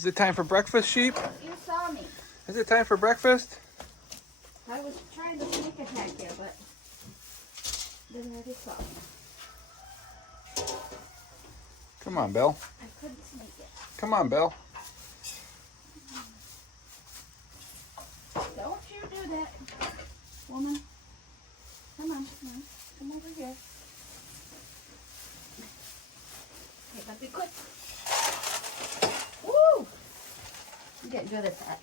Is it time for breakfast, sheep? You saw me. Is it time for breakfast? I was trying to sneak attack you, but then already saw me. Come on, Belle. I couldn't sneak it. Come on, Belle. Don't you do that, woman. Come on, come on. Come over here. Okay, but be quick. Woo! I'm getting good at that.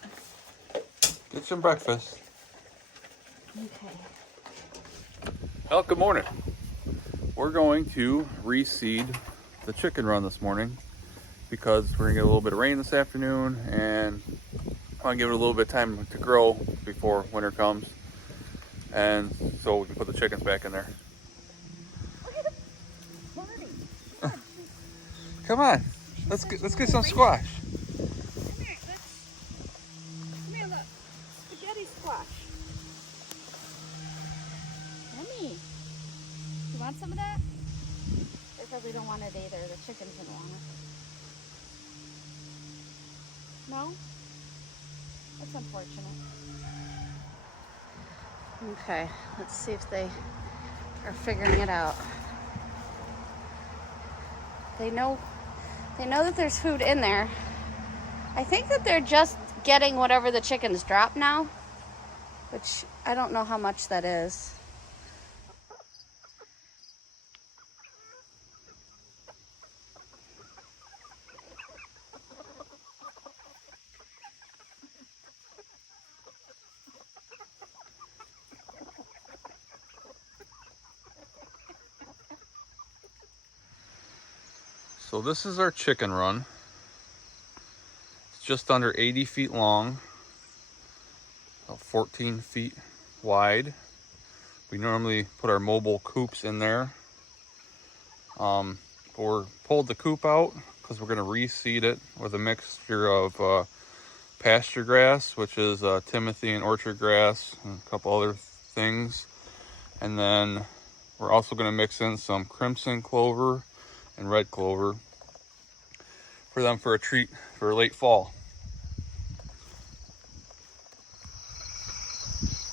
Get some breakfast. Okay. Well, good morning. We're going to reseed the chicken run this morning because we're gonna get a little bit of rain this afternoon, and I want to give it a little bit of time to grow before winter comes, and so we can put the chickens back in there. Come on, let's get some squash. Come here, look. Spaghetti squash. Yummy. You want some of that? They probably don't want it either. The chickens didn't want it. No? That's unfortunate. Okay, let's see if they are figuring it out. They know that there's food in there. I think that they're just getting whatever the chickens drop now, which I don't know how much that is. So this is our chicken run. It's just under 80 feet long, about 14 feet wide. We normally put our mobile coops in there. But we're pulled the coop out because we're going to reseed it with a mixture of pasture grass, which is Timothy and orchard grass, and a couple other things. And then we're also going to mix in some crimson clover and red clover for them for a treat for late fall.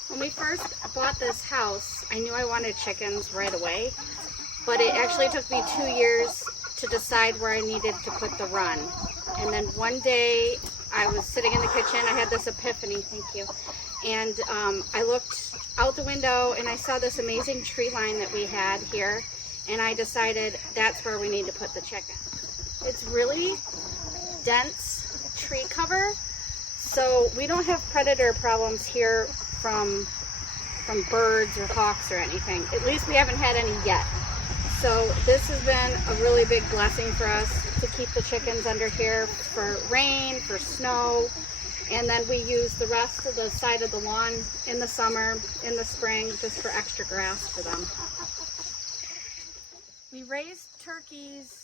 When we first bought this house, I knew I wanted chickens right away, but it actually took me 2 years to decide where I needed to put the run. And then one day I was sitting in the kitchen, I had this epiphany, thank you, and I looked out the window and I saw this amazing tree line that we had here, and I decided that's where we need to put the chicken. It's really dense tree cover, so we don't have predator problems here from birds or hawks or anything. At least we haven't had any yet. So this has been a really big blessing for us to keep the chickens under here for rain, for snow, and then we use the rest of the side of the lawn in the summer, in the spring, just for extra grass for them. We raised turkeys.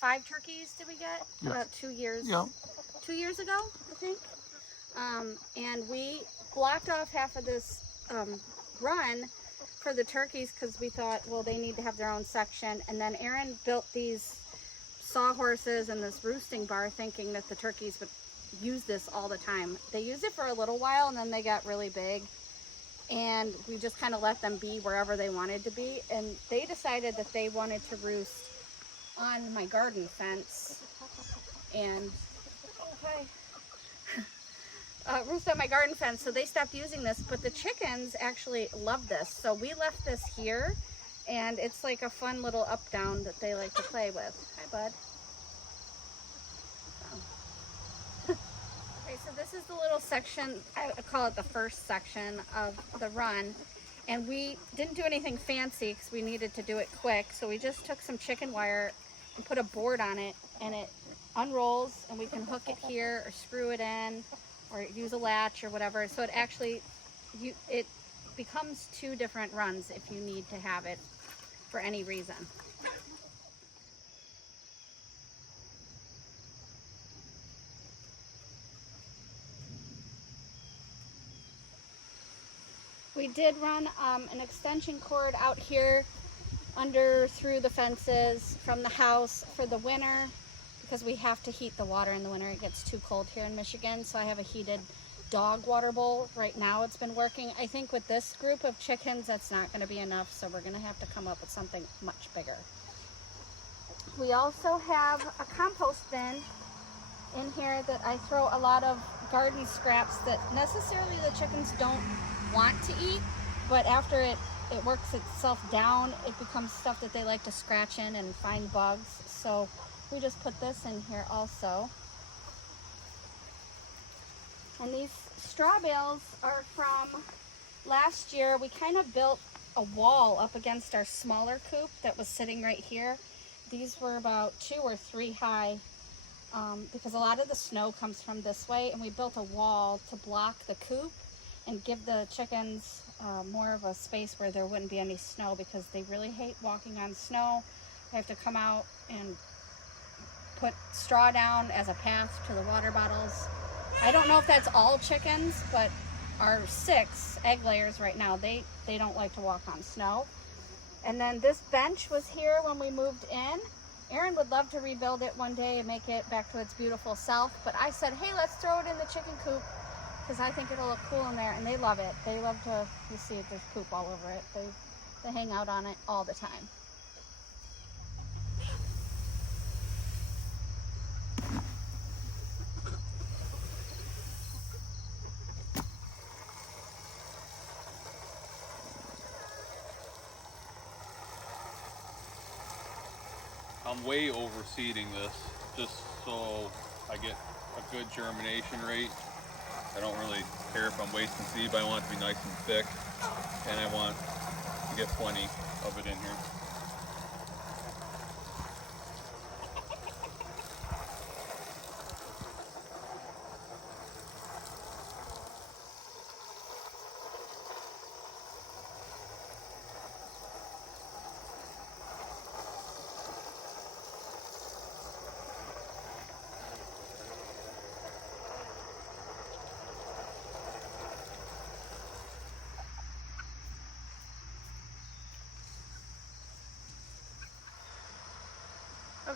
5 turkeys did we get? Yeah. About 2 years. Yeah. 2 years ago, I think. And we blocked off half of this run for the turkeys because we thought, well, they need to have their own section. And then Aaron built these sawhorses and this roosting bar thinking that the turkeys would use this all the time. They used it for a little while and then they got really big. And we just kind of let them be wherever they wanted to be. And they decided that they wanted to roost on my garden fence and roost on my garden fence, so they stopped using this, but the chickens actually love this, so we left this here, and it's like a fun little up down that they like to play with. Hi, bud. Okay, so this is the little section, I call it the first section of the run, and we didn't do anything fancy because we needed to do it quick, so we just took some chicken wire and put a board on it, and it unrolls, and we can hook it here or screw it in or use a latch or whatever. So it actually, it becomes 2 different runs if you need to have it for any reason. We did run an extension cord out here through the fences from the house for the winter because we have to heat the water in the winter. It gets too cold here in Michigan, so I have a heated dog water bowl. Right now it's been working. I think with this group of chickens, that's not going to be enough, so we're going to have to come up with something much bigger. We also have a compost bin in here that I throw a lot of garden scraps that necessarily the chickens don't want to eat, but after it works itself down, it becomes stuff that they like to scratch in and find bugs. So we just put this in here also. And these straw bales are from last year. We kind of built a wall up against our smaller coop that was sitting right here. These were about 2 or 3 high because a lot of the snow comes from this way, and we built a wall to block the coop and give the chickens more of a space where there wouldn't be any snow, because they really hate walking on snow. They have to come out and put straw down as a path to the water bottles. I don't know if that's all chickens, but our 6 egg layers right now, they don't like to walk on snow. And then this bench was here when we moved in. Erin would love to rebuild it one day and make it back to its beautiful self, but I said, hey, let's throw it in the chicken coop because I think it'll look cool in there, and they love it. They love to, you see it, there's poop all over it. They hang out on it all the time. I'm way overseeding this just so I get a good germination rate. I don't really care if I'm wasting seed, but I want it to be nice and thick, and I want to get plenty of it in here.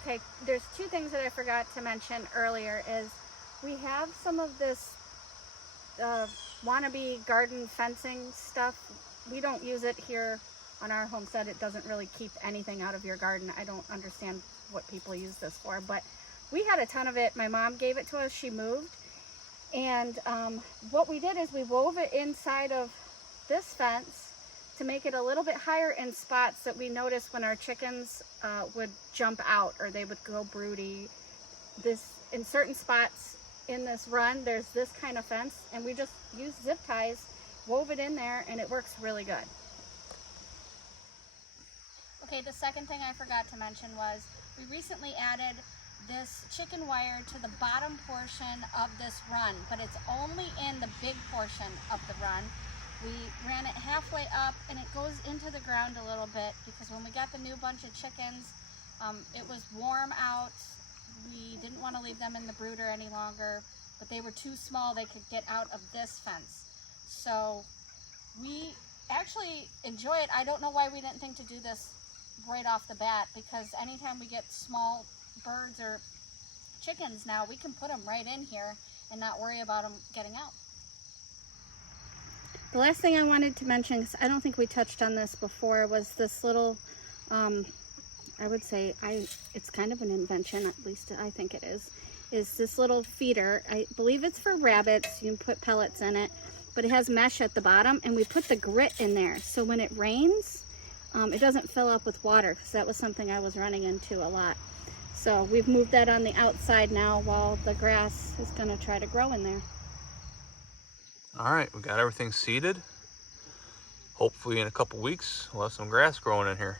Okay, there's 2 things that I forgot to mention earlier. Is we have some of this wannabe garden fencing stuff. We don't use it here on our homestead. It doesn't really keep anything out of your garden. I don't understand what people use this for, but we had a ton of it. My mom gave it to us. She moved, and what we did is we wove it inside of this fence to make it a little bit higher in spots that we noticed when our chickens would jump out or they would go broody. In certain spots in this run, there's this kind of fence, and we just used zip ties, wove it in there, and it works really good. Okay, the second thing I forgot to mention was we recently added this chicken wire to the bottom portion of this run, but it's only in the big portion of the run. We ran it halfway up, and it goes into the ground a little bit because when we got the new bunch of chickens, it was warm out. We didn't want to leave them in the brooder any longer, but they were too small. They could get out of this fence. So we actually enjoy it. I don't know why we didn't think to do this right off the bat, because anytime we get small birds or chickens now, we can put them right in here and not worry about them getting out. The last thing I wanted to mention, because I don't think we touched on this before, was this little, I would say, it's kind of an invention, at least I think it is this little feeder. I believe it's for rabbits. You can put pellets in it, but it has mesh at the bottom, and we put the grit in there. So when it rains, it doesn't fill up with water, because that was something I was running into a lot. So we've moved that on the outside now while the grass is going to try to grow in there. All right, we got everything seeded. Hopefully in a couple weeks, we'll have some grass growing in here.